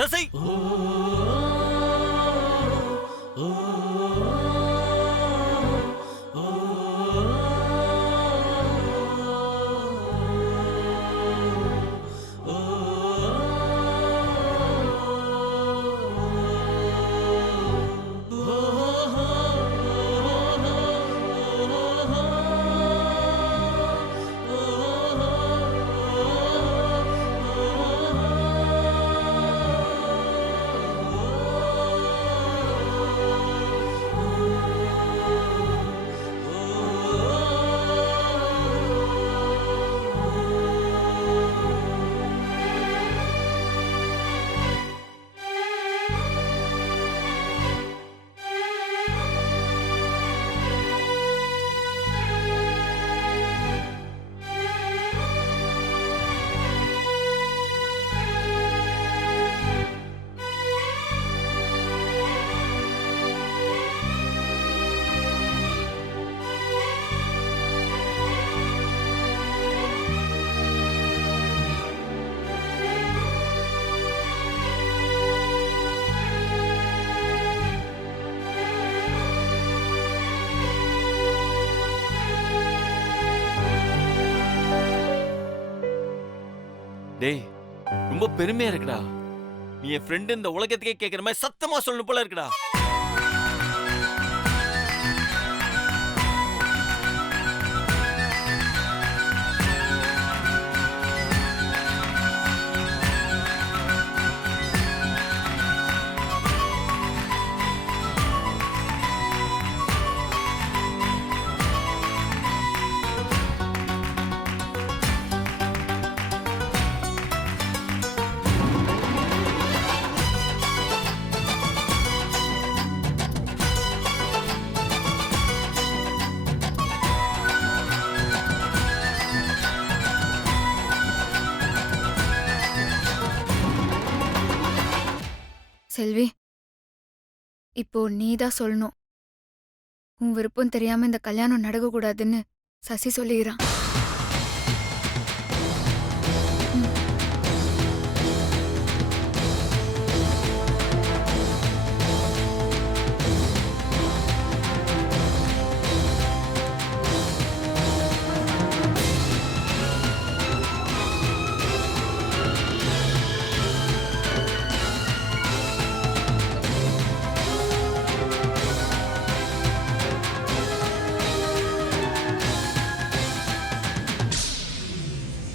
சசி டேய் ரொம்ப பெருமையா இருக்குடா. நீ என் ஃப்ரெண்ட் இந்த உலகத்துக்கே கேட்கிற மாதிரி சத்தமா சொல்லணும் போல இருக்குடா. செல்வி, இப்போ நீதான் சொல்லணும். உன் விருப்பம் தெரியாம இந்த கல்யாணம் நடக்கக்கூடாதுன்னு சசி சொல்லிக்கிறான்.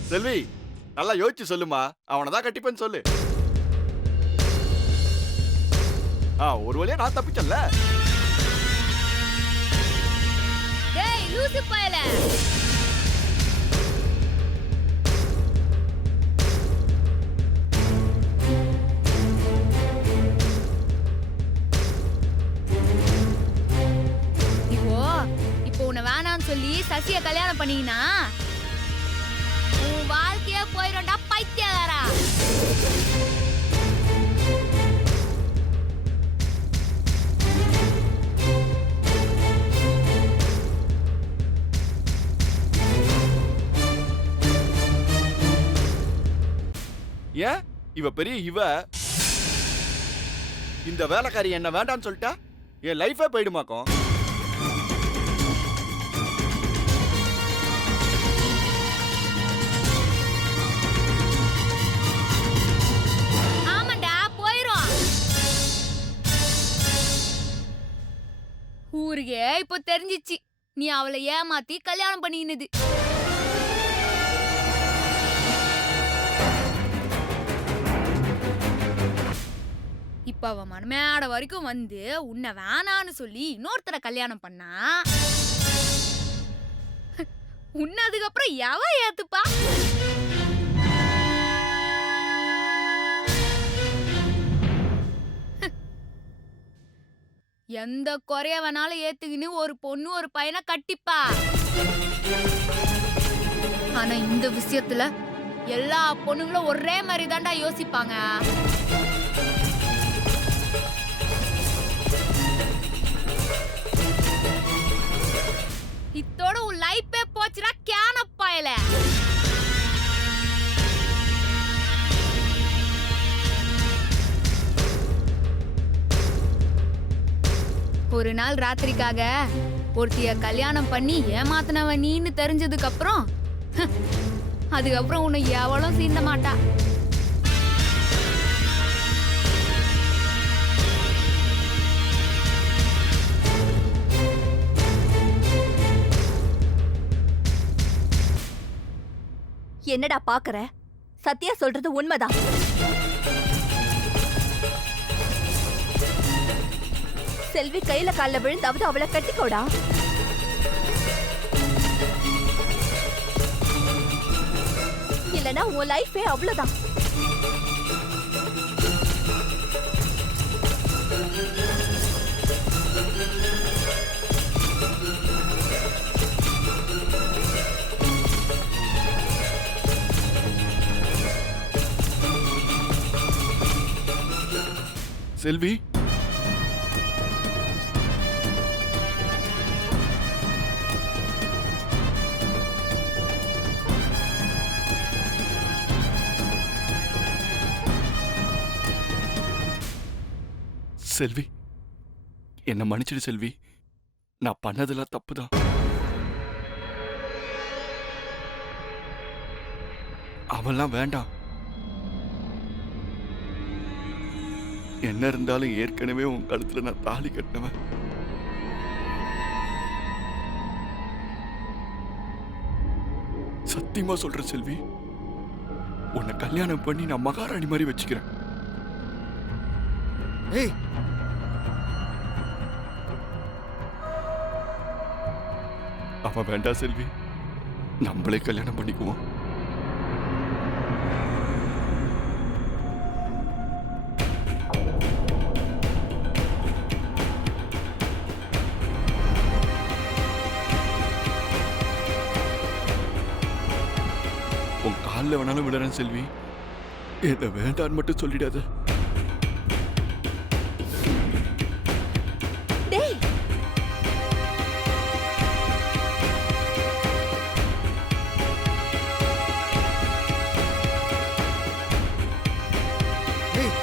செல்வி, நல்லா யோசிச்சு சொல்லுமா. அவனதான் கட்டிப்பேன்னு சொல்லு. ஒரு வழியா நான் தப்பிச்சல. டேய் லூசு பயல, இப்போ உன்னை வேணான்னு சொல்லி சசிய கல்யாணம் பண்ணீங்கன்னா உன் வாழ்க்கையே போயிடும்டா பைத்தியக்காரா. ஏன் இவ பெரிய இந்த வேலைக்காரி என்ன வேண்டான்னு சொல்லிட்டா என் லைஃபே போயிடுமாக்கும். ஊருக்கே இப்போ தெரிஞ்சிச்சு நீ அவளை ஏமாத்தி கல்யாணம் பண்ணினது. இப்ப அவ மனமேட வரைக்கும் வந்து உன்னை வேணான்னு சொல்லி இன்னொருத்தர கல்யாணம் பண்ணா உன்ன அதுக்கப்புறம் எவ ஏத்துப்பா? எந்த குறைய வேணாலும் ஏத்துக்கின்னு ஒரு பொண்ணு ஒரு பையனை கட்டிப்பா. ஆனா இந்த விஷயத்துல எல்லா பொண்ணுங்களும் ஒரே மாதிரி தான்டா யோசிப்பாங்க. இத்தோட உன் லைஃபே போச்சுடா கேனப்பாயல. ஒரு நாள் ராத்திரிக்காக ஒருத்திய கல்யாணம் பண்ணி ஏமாத்தினவ நீன்னு தெரிஞ்சதுக்கு அப்புறம் அதுக்கப்புறம் உன்னை எவளும் சீண்ட மாட்டா. என்னடா பாக்குற? சத்யா சொல்றது உண்மைதான். செல்வி கையில கால்ல விழுந்தாவது அவளை கட்டிக்கோடா. இல்லனா உன் லைஃபே அவ்வளவுதான். செல்வி, செல்வி, என்ன மன்னிச்சிடு செல்வி. நான் பண்ணதெல்லாம் தப்புதான். அவெல்லாம் வேண்டாம். என்ன இருந்தாலும் ஏற்கனவே உன் கழுத்துல நான் தாலி கட்டினவன். சத்தியமா சொல்றேன் செல்வி, உன்னை கல்யாணம் பண்ணி நான் மகாராணி மாதிரி வச்சுக்கிறேன். ஏய், அவன் வேண்டாம் செல்வி, நம்மளே கல்யாணம் பண்ணிக்குவோம். உன் காலில் வேணாலும் விடுறேன் செல்வி, என்ன வேண்டான்னு மட்டும் சொல்லிடாத. டேய், ஏய்,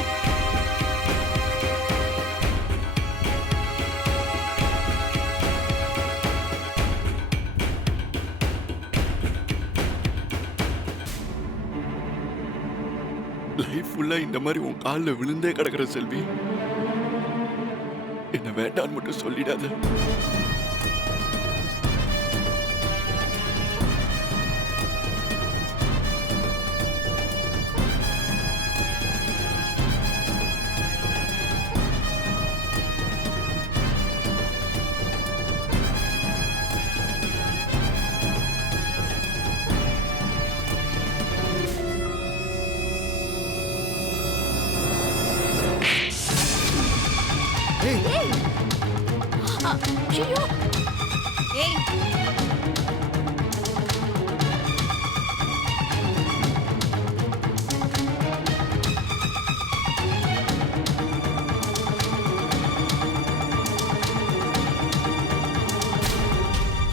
லைஃப் ஃபுல்லா இந்த மாதிரி உன் காலில் விழுந்தே கிடக்குற செல்வி, என்ன வேண்டான்னு மட்டும் சொல்லிடாத. ஏய், ஏய். ஐயோ, ஏய்,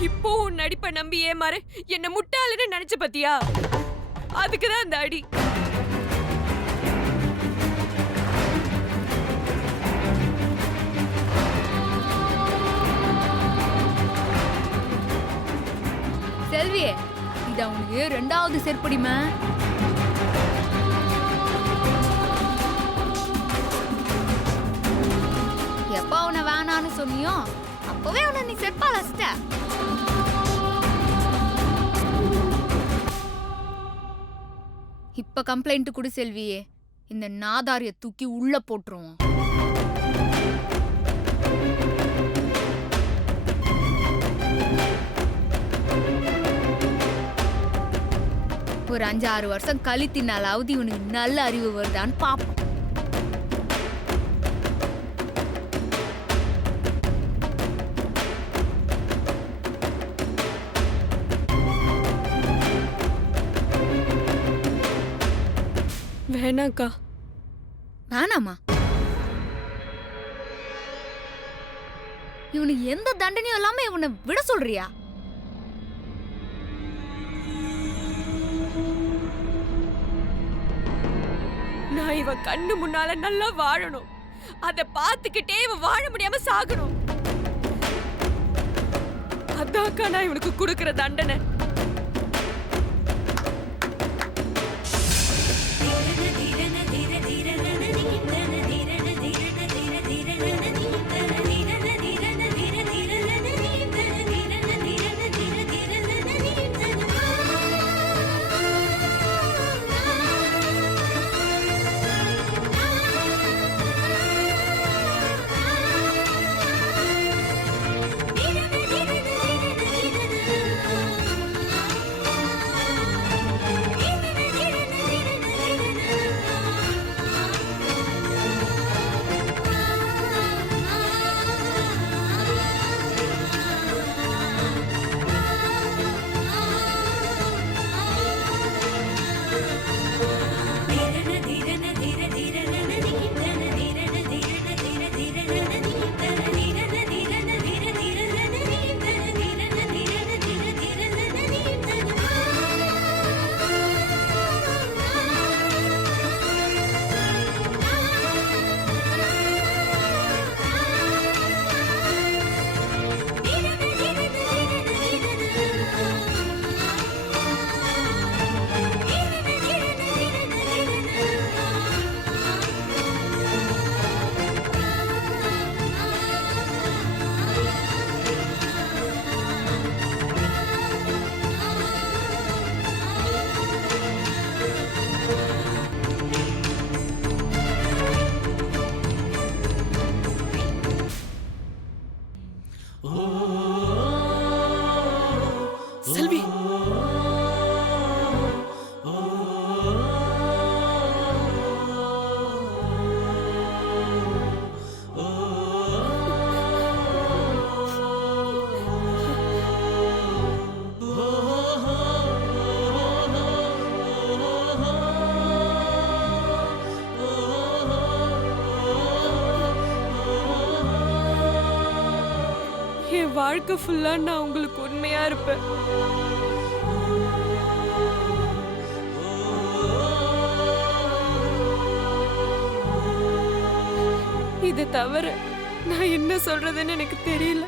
இப்போ உன் நடிப்பை நம்பி ஏமாறு என்ன முட்டாளுன்னு நினைச்ச பத்தியா? அதுக்குதான் அந்த அடி. செல்வி, இது அவனுக்கு 2வது செருப்படிமா. எப்ப அவனை வேணான்னு சொன்னியோ அப்பவே அவனை நீ செருப்பாலசிட்ட. இப்ப கம்ப்ளைண்ட் குடு செல்வியே, இந்த நாதாரிய தூக்கி உள்ள போட்டுருவோம். ஒரு 5-6 வருஷம் கழித்தினாலாவது இவனுக்கு நல்ல அறிவு வருதான்னு பாப்போம். வேணாக்கா. வேணாமா? இவனுக்கு எந்த தண்டனையும் இல்லாம இவனை விட சொல்றியா? நான் இவன் கண்ணு முன்னால நல்லா வாழணும். அத பாத்துக்கிட்டே இவன் வாழ முடியாம சாகணும். அதாக்கா நான் இவனுக்கு கொடுக்கிற தண்டனை. செல்வி, என் வாழ்க்கை ஃபுல்லா நான் உங்களுக்கு உண்மையா இருப்பேன். இதை தவிர நான் என்ன சொல்றதுன்னு எனக்கு தெரியல.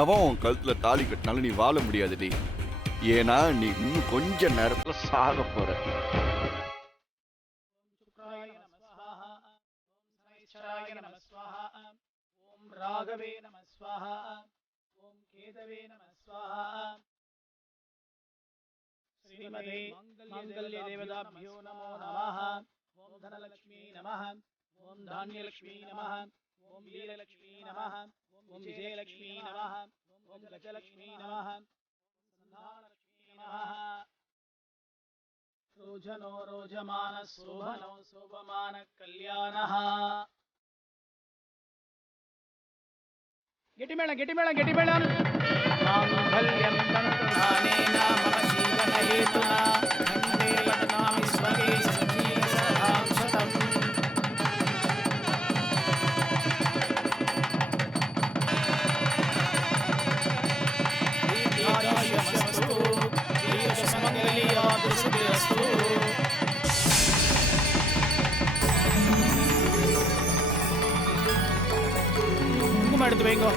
எவன் உன் கழுத்துல தாலி கட்டினாலும் நீ வாழ முடியாதுடி. ஏன்னா நீ இன்னும் கொஞ்ச நேரத்துல சாக போற. ராகவே நம ஸ்வாஹா. ஓம் கேதவே நம ஸ்வாஹா. ஸ்ரீமதே மங்கல்ய தேவதாभ्यो நமோ நமः. ஓம் தனலக்ஷ்மீ நமः. ஓம் தான்யலக்ஷ்மீ நமः. ஓம் வீரலக்ஷ்மீ நமः. ஓம் விஜயலக்ஷ்மீ நமः. ஓம் கஜலக்ஷ்மீ நமः. சந்தானலக்ஷ்மீ நமः. ரோஜனோ ரோஜமான சோபனோ சோபமான கல்யாணः. கெட்டிமேளம் கெட்டிமேளம் கெட்டிமேளம். மாங்கல்யம் தந்துநானேன மம ஜீவன ஹேதுனா கண்டே பத்மாமி ஸ்வகே சஞ்சீவ சதாம் சதம். தீர்காயுஷ்மஸ்து தீர்ஷமங்கல்யாபிருஷ்டிரஸ்து. குங்குமம் எடுத்து வைங்கோ.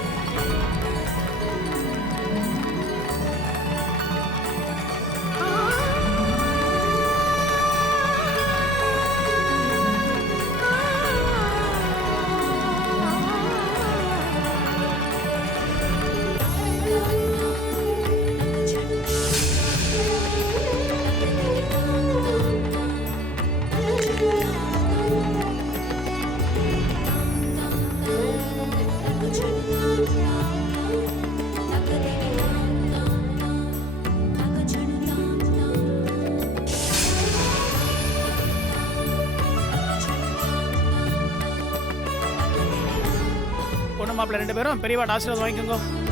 பொண்ணு மாப்பிள்ளை 2 பேரும் பெரியவாட்ட ஆசீர்வாதம் வாங்கிக்கோங்க.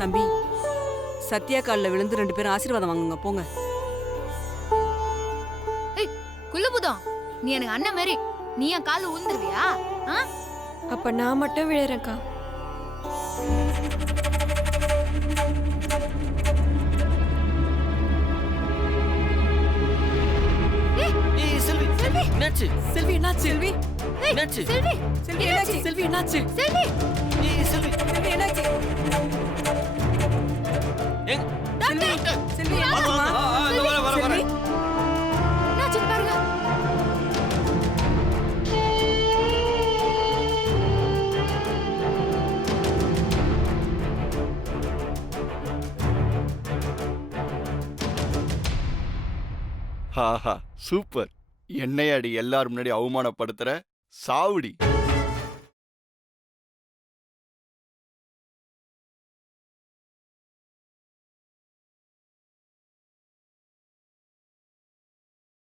தம்பி, சத்யா காலில் விழுந்து 2 பேரும் ஆசீர்வாதம் வாங்குங்க போங்க. ஏய் குள்ளபுதம், நீ எனக்கு அண்ணன் மாதிரி, நீ என் காலில் விழுந்துருவியா? அப்ப நான் மட்டும் விழுறேன்க்கா. ஏய் செல்வி, என்னாச்சு? செல்வி என்னாச்சு? செல்வி என்னாச்சு? செல்வி, செல்வி என்னாச்சு? செல்வி என்னாச்சு? செல்வி, ஏய் செல்வி, செல்வி என்னாச்சு? எங்க? செல்வி செல்வி வா, வா, என்னாச்சுமா? வா, இதோ வர, வர, வர. செல்வி என்னாச்சுன்னு பாருங்க. Haha super. என்னையாடி எல்லாரும் முன்னாடி அவமானப்படுத்துற சாவுடி.